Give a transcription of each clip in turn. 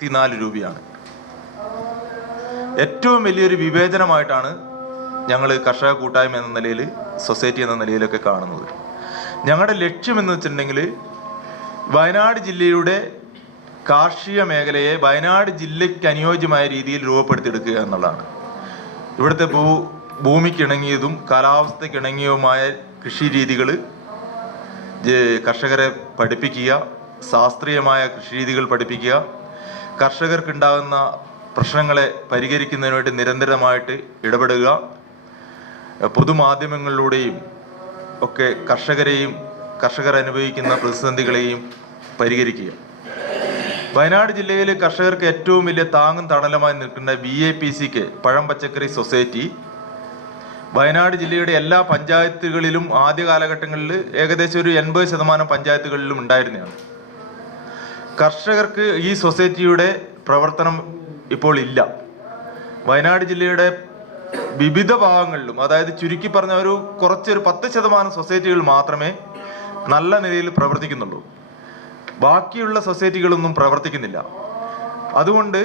ഇരുപത്തിനാല് രൂപയാണ്. ഏറ്റവും വലിയൊരു വിവേചനമായിട്ടാണ് ഞങ്ങൾ കർഷക കൂട്ടായ്മ എന്ന നിലയിൽ സൊസൈറ്റി എന്ന നിലയിലൊക്കെ കാണുന്നത്. ഞങ്ങളുടെ ലക്ഷ്യം എന്ന് വെച്ചിട്ടുണ്ടെങ്കിൽ വയനാട് ജില്ലയുടെ കാർഷിക മേഖലയെ വയനാട് ജില്ലയ്ക്ക് അനുയോജ്യമായ രീതിയിൽ രൂപപ്പെടുത്തിയെടുക്കുക എന്നുള്ളതാണ്. ഇവിടുത്തെ ഭൂ ഭൂമിക്ക് ഇണങ്ങിയതും കാലാവസ്ഥയ്ക്ക് ഇണങ്ങിയതുമായ കൃഷി രീതികൾ കർഷകരെ പഠിപ്പിക്കുക ശാസ്ത്രീയമായ കൃഷി രീതികൾ പഠിപ്പിക്കുക കർഷകർക്കുണ്ടാകുന്ന പ്രശ്നങ്ങളെ പരിഹരിക്കുന്നതിന് വേണ്ടി നിരന്തരമായിട്ട് ഇടപെടുക. പൊതുമാധ്യമങ്ങളിലൂടെയും ഒക്കെ കർഷകരെയും കർഷകർ അനുഭവിക്കുന്ന പ്രതിസന്ധികളെയും പരിഹരിക്കുക. വയനാട് ജില്ലയിൽ കർഷകർക്ക് ഏറ്റവും വലിയ താങ്ങും തണലുമായി നിൽക്കുന്ന ബി എ പി സിക്ക് പഴം പച്ചക്കറി സൊസൈറ്റി വയനാട് ജില്ലയുടെ എല്ലാ പഞ്ചായത്തുകളിലും ആദ്യ കാലഘട്ടങ്ങളിൽ ഏകദേശം ഒരു എൺപത് ശതമാനം പഞ്ചായത്തുകളിലും ഉണ്ടായിരുന്നതാണ്. കർഷകർക്ക് ഈ സൊസൈറ്റിയുടെ പ്രവർത്തനം ഇപ്പോൾ ഇല്ല. വയനാട് ജില്ലയുടെ വിവിധ ഭാഗങ്ങളിലും അതായത് ചുരുക്കി പറഞ്ഞ ഒരു കുറച്ചൊരു പത്ത് ശതമാനം സൊസൈറ്റികൾ മാത്രമേ നല്ല നിലയിൽ പ്രവർത്തിക്കുന്നുള്ളൂ. ബാക്കിയുള്ള സൊസൈറ്റികളൊന്നും പ്രവർത്തിക്കുന്നില്ല. അതുകൊണ്ട്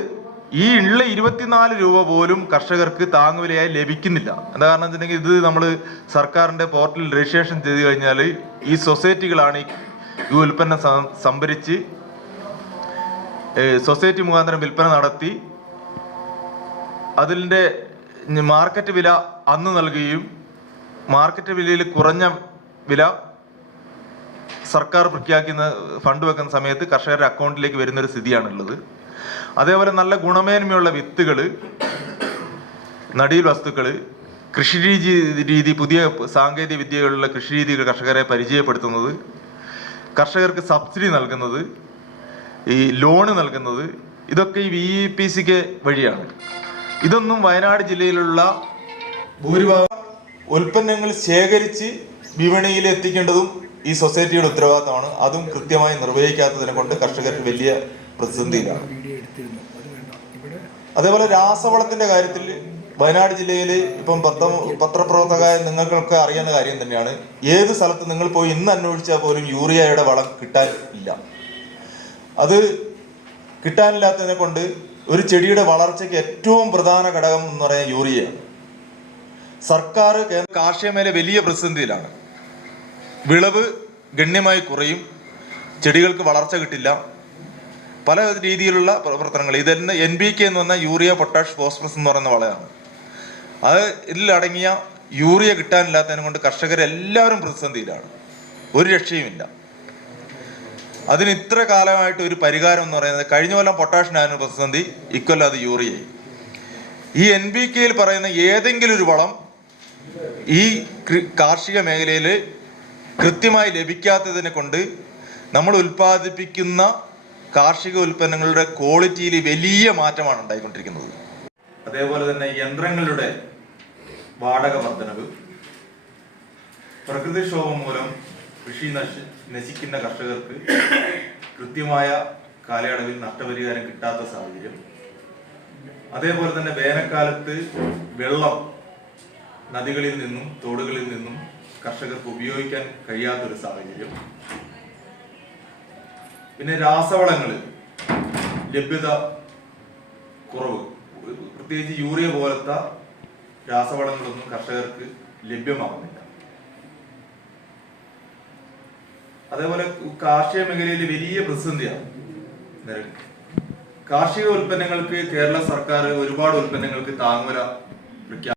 ഈ ഉള്ള ഇരുപത്തിനാല് രൂപ പോലും കർഷകർക്ക് താങ്ങുവിലയായി ലഭിക്കുന്നില്ല. എന്താ കാരണം വെച്ചിട്ടുണ്ടെങ്കിൽ ഇത് നമ്മൾ സർക്കാരിന്റെ പോർട്ടലിൽ രജിസ്ട്രേഷൻ ചെയ്ത് കഴിഞ്ഞാൽ ഈ സൊസൈറ്റികളാണ് ഈ ഉൽപ്പന്നം സംഭരിച്ച് സൊസൈറ്റി മുഖാന്തരം വിൽപ്പന നടത്തി. അതിന്റെ മാർക്കറ്റ് വില അന്ന് നൽകുകയും മാർക്കറ്റ് വിലയിൽ കുറഞ്ഞ വില സർക്കാർ പ്രഖ്യാപിക്കുന്ന ഫണ്ട് വെക്കുന്ന സമയത്ത് കർഷകരുടെ അക്കൗണ്ടിലേക്ക് വരുന്ന ഒരു സ്ഥിതിയാണുള്ളത്. അതേപോലെ നല്ല ഗുണമേന്മയുള്ള വിത്തുകൾ നടീൽ വസ്തുക്കൾ കൃഷി രീതി രീതി പുതിയ സാങ്കേതിക വിദ്യകളുള്ള കൃഷി രീതികൾ കർഷകരെ പരിചയപ്പെടുത്തുന്നത് കർഷകർക്ക് സബ്സിഡി നൽകുന്നത് ഈ ലോണ് നൽകുന്നത് ഇതൊക്കെ ഈ വി ഇ പി സിക്ക് വഴിയാണ്. ഇതൊന്നും വയനാട് ജില്ലയിലുള്ള ഭൂരിഭാഗം ഉൽപ്പന്നങ്ങൾ ശേഖരിച്ച് വിപണിയിൽ എത്തിക്കേണ്ടതും ഈ സൊസൈറ്റിയുടെ ഉത്തരവാദിത്തമാണ്. അതും കൃത്യമായി നിർവഹിക്കാത്തതിനെ കൊണ്ട് കർഷകർക്ക് വലിയ പ്രതിസന്ധിയിലാണ്. അതേപോലെ രാസവളത്തിന്റെ കാര്യത്തിൽ വയനാട് ജില്ലയിൽ ഇപ്പം പത്ര പത്രപ്രവർത്തകരായ നിങ്ങൾക്കൊക്കെ അറിയാവുന്ന കാര്യം തന്നെയാണ്. ഏത് സ്ഥലത്ത് നിങ്ങൾ പോയി ഇന്ന് അന്വേഷിച്ചാൽ പോലും യൂറിയയുടെ വളം കിട്ടാൻ ഇല്ല. അത് കിട്ടാനില്ലാത്തതിനെ കൊണ്ട് ഒരു ചെടിയുടെ വളർച്ചയ്ക്ക് ഏറ്റവും പ്രധാന ഘടകം എന്ന് പറയുന്നത് യൂറിയയാണ് സർക്കാർ കാർഷിക മേഖല വലിയ പ്രതിസന്ധിയിലാണ്. വിളവ് ഗണ്യമായി കുറയും. ചെടികൾക്ക് വളർച്ച കിട്ടില്ല. പല രീതിയിലുള്ള പ്രവർത്തനങ്ങൾ. ഇതെന്നെ എൻ ബി കെ എന്ന് പറഞ്ഞാൽ യൂറിയ പൊട്ടാഷ് ഫോസ്ഫറസ് എന്ന് പറയുന്ന വളയാണ് അത് ഇതിലടങ്ങിയ യൂറിയ കിട്ടാനില്ലാത്തതിനെ കൊണ്ട് കർഷകരെല്ലാവരും പ്രതിസന്ധിയിലാണ്. ഒരു രക്ഷയുമില്ല. അതിന് ഇത്ര കാലമായിട്ട് ഒരു പരിഹാരം എന്ന് പറയുന്നത് കഴിഞ്ഞ കൊല്ലം പൊട്ടാഷിനായിരുന്നു പ്രതിസന്ധി ഇക്കൊല്ലം അത് യൂറിയ ഈ എൻ ബി കെയിൽ പറയുന്ന ഏതെങ്കിലും ഒരു വളം ഈ കാർഷിക മേഖലയിൽ കൃത്യമായി ലഭിക്കാത്തതിനെ കൊണ്ട് നമ്മൾ ഉൽപ്പാദിപ്പിക്കുന്ന കാർഷിക ഉൽപ്പന്നങ്ങളുടെ ക്വാളിറ്റിയിൽ വലിയ മാറ്റമാണ് ഉണ്ടായിക്കൊണ്ടിരിക്കുന്നത്. അതേപോലെ തന്നെ യന്ത്രങ്ങളുടെ വാടക വർധനവ് പ്രകൃതിക്ഷോഭം മൂലം കൃഷി നശി നശിക്കുന്ന കർഷകർക്ക് കൃത്യമായ കാലയളവിൽ നഷ്ടപരിഹാരം കിട്ടാത്ത സാഹചര്യം. അതേപോലെ തന്നെ വേനൽക്കാലത്ത് വെള്ളം നദികളിൽ നിന്നും തോടുകളിൽ നിന്നും കർഷകർക്ക് ഉപയോഗിക്കാൻ കഴിയാത്തൊരു സാഹചര്യം. പിന്നെ രാസവളങ്ങൾ ലഭ്യത കുറവ്. പ്രത്യേകിച്ച് യൂറിയ പോലത്തെ രാസവളങ്ങളൊന്നും കർഷകർക്ക് ലഭ്യമാകുന്നില്ല. അതേപോലെ കാർഷിക മേഖലയിൽ വലിയ പ്രതിസന്ധിയാണ്. കാർഷിക ഉൽപ്പന്നങ്ങൾക്ക് കേരള സർക്കാർ ഒരുപാട് ഉൽപ്പന്നങ്ങൾക്ക് താങ്ങുവില പ്രഖ്യാ